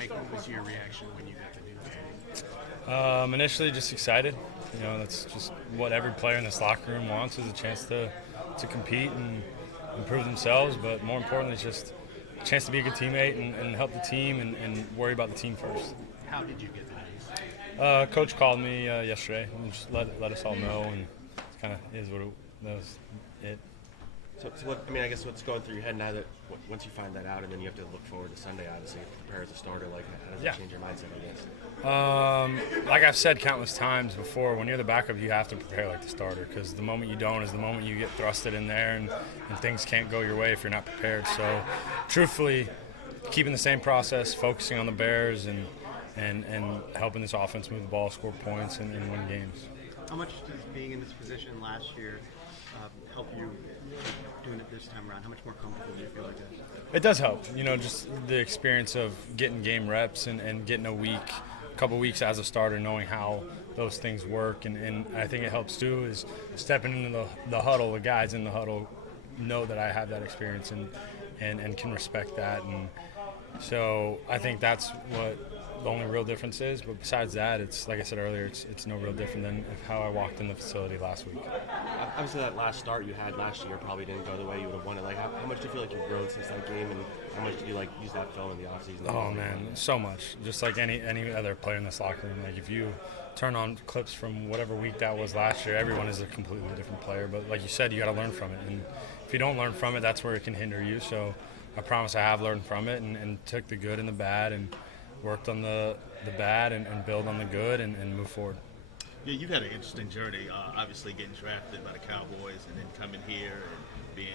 Mike, what was your reaction when you got the news today? Initially, just excited. That's just what every player in this locker room wants is a chance to compete and improve themselves. But more importantly, it's just a chance to be a good teammate and help the team and worry about the team first. How did you get the news? Coach called me yesterday and just let us all know, and it kind of is what that was it. So what, I mean, I guess what's going through your head now that once you find that out, and then you have to look forward to Sunday, obviously, to prepare as a starter. Like, how does that change your mindset? I guess. Like I've said countless times before, when you're the backup, you have to prepare like the starter because the moment you don't is the moment you get thrusted in there and things can't go your way if you're not prepared. So, truthfully, keeping the same process, focusing on the Bears and helping this offense move the ball, score points, and win games. How much does being in this position last year help you doing it this time around? How much more comfortable do you feel like that? It does help, just the experience of getting game reps and getting a couple weeks as a starter, knowing how those things work. And I think it helps too is stepping into the huddle, the guys in the huddle know that I have that experience and can respect that. And so I think that's what the only real difference is. But besides that, it's like I said earlier, it's no real different than how I walked in the facility last week. Obviously, that last start you had last year probably didn't go the way you would have wanted. Like, how much do you feel like you've grown since that game, and how much did you use that film in the offseason? Oh man, so much. Just like any other player in this locker room. Like if you turn on clips from whatever week that was last year, everyone is a completely different player. But like you said, you got to learn from it, and if you don't learn from it, that's where it can hinder you. So I promise I have learned from it and took the good and the bad and worked on the bad and build on the good and move forward. Yeah, you've had an interesting journey, obviously getting drafted by the Cowboys and then coming here and being,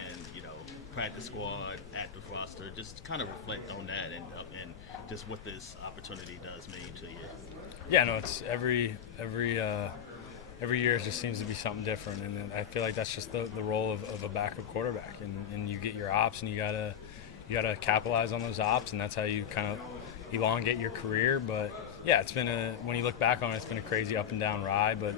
practice squad, active roster. Just kind of reflect on that and just what this opportunity does mean to you. Yeah, no, it's every year it just seems to be something different, and I feel like that's just the role of a backup quarterback, and you get your ops and you gotta capitalize on those ops, and that's how you kind of elongate your career. But yeah, when you look back on it, it's been a crazy up and down ride, but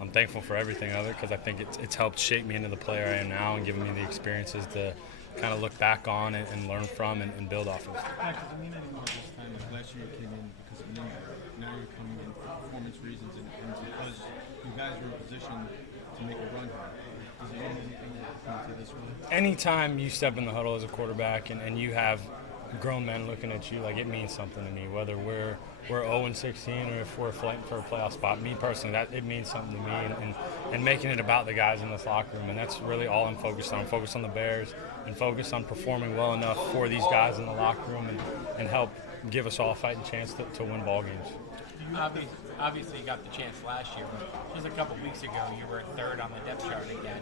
I'm thankful for everything of it because I think it's helped shape me into the player I am now and given me the experiences to kind of look back on and learn from and build off of. Does it mean anymore this time? Like last year you came in because of an injury. Now you're coming in for performance reasons and because you guys were in position to make a run here. Does it mean anything to this way? Anytime you step in the huddle as a quarterback and you have grown men looking at you, like it means something to me. Whether we're 0-16 or if we're fighting for a playoff spot, me personally, that it means something to me. And making it about the guys in this locker room, and that's really all I'm focused on. I'm focused on the Bears and focused on performing well enough for these guys in the locker room and help give us all a fighting chance to win ball games. Obviously, you got the chance last year, but just a couple weeks ago, you were third on the depth chart again.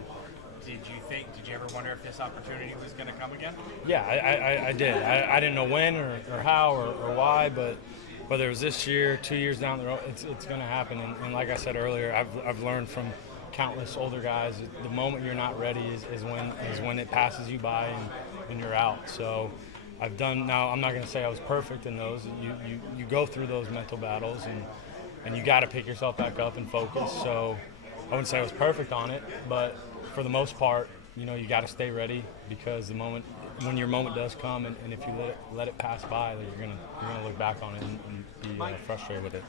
Did you ever wonder if this opportunity was going to come again? Yeah, I did. I didn't know when or how or why, but whether it was this year, 2 years down the road, it's going to happen. And like I said earlier, I've learned from countless older guys, the moment you're not ready is when it passes you by and you're out. So now I'm not going to say I was perfect in those. You go through those mental battles and you got to pick yourself back up and focus. So I wouldn't say I was perfect on it, but for the most part, you got to stay ready because when your moment does come, and if you let it pass by, that you're gonna look back on it and be frustrated with it.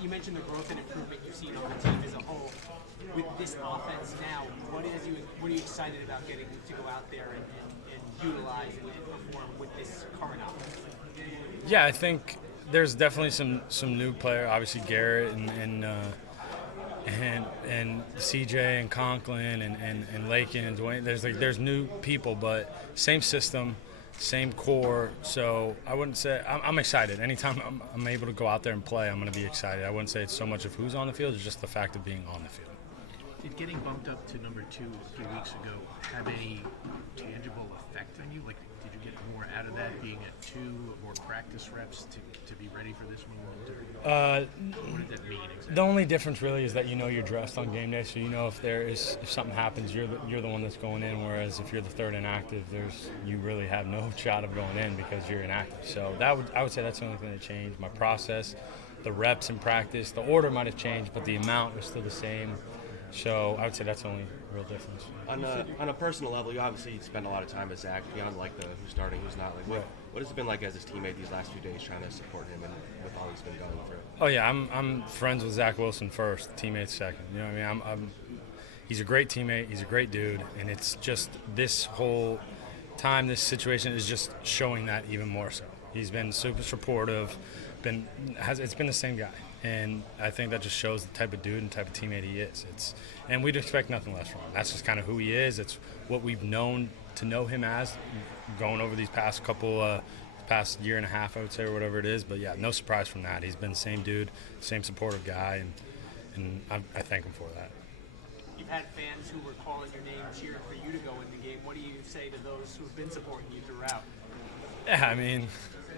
You mentioned the growth and improvement you've seen on the team as a whole. With this offense now, what are you excited about getting to go out there and utilize and perform with this current offense? Yeah, I think there's definitely some new player. Obviously Garrett and CJ and Conklin and Lakin and Dwayne. There's new people, but same system, same core. So I wouldn't say I'm excited. Anytime I'm able to go out there and play, I'm going to be excited. I wouldn't say it's so much of who's on the field, it's just the fact of being on the field. Did getting bumped up to number 2 a few weeks ago have any tangible effect on you? Like, did you get more out of that being at 2, more practice reps to be ready for this moment? Or what did that mean exactly? The only difference really is that you're dressed on game day, so if something happens, you're the one that's going in. Whereas if you're the third inactive, you really have no shot of going in because you're inactive. So I would say that's the only thing that changed. My process, the reps in practice, the order might have changed, but the amount was still the same. So I would say that's the only real difference. On a personal level, you obviously spend a lot of time with Zach beyond who's starting, who's not. What has it been like as his teammate these last few days, trying to support him and with all he's been going through? Oh yeah, I'm friends with Zach Wilson first, teammates second. You know what I mean? He's a great teammate. He's a great dude, and it's just this whole time, this situation is just showing that even more so. He's been super supportive. It's been the same guy, and I think that just shows the type of dude and type of teammate he is. And we'd expect nothing less from him. That's just kind of who he is. It's what we've known to know him as, going over these past year and a half, I would say, or whatever it is. But yeah, no surprise from that. He's been the same dude, same supportive guy, and I thank him for that. You've had fans who were calling your name, cheering for you to go in the game. What do you say to those who've been supporting you throughout? Yeah, I mean,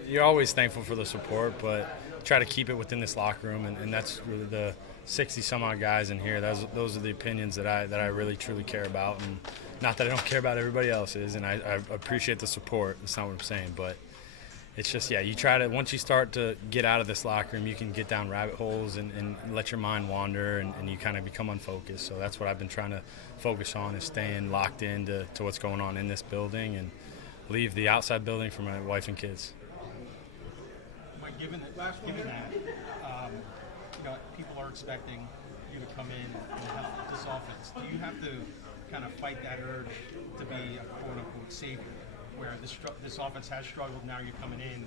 you're always thankful for the support, but try to keep it within this locker room, and that's really the 60 some odd guys in here. Those are the opinions that I really truly care about, and not that I don't care about everybody else's, and I appreciate the support. That's not what I'm saying, but it's just, yeah, you try to, once you start to get out of this locker room, you can get down rabbit holes and let your mind wander, and you kind of become unfocused. So that's what I've been trying to focus on, is staying locked into what's going on in this building and leave the outside building for my wife and kids. Mike, given that, you know, people are expecting you to come in and help this offense, do you have to kind of fight that urge to be a quote-unquote savior, where this offense has struggled, now you're coming in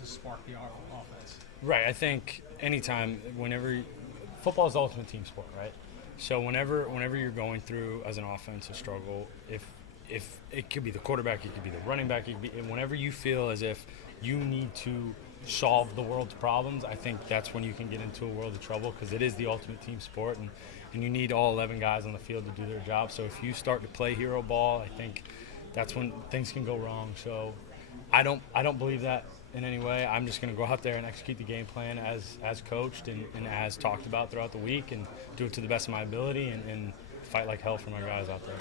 to spark the offense? Right. I think anytime, football is the ultimate team sport, right? So whenever you're going through as an offense a struggle, if it could be the quarterback, it could be the running back, it could be, and whenever you feel as if you need to solve the world's problems, I think that's when you can get into a world of trouble, because it is the ultimate team sport, and you need all 11 guys on the field to do their job. So if you start to play hero ball, I think that's when things can go wrong. So I don't believe that in any way. I'm just going to go out there and execute the game plan as coached and as talked about throughout the week, and do it to the best of my ability, and fight like hell for my guys out there.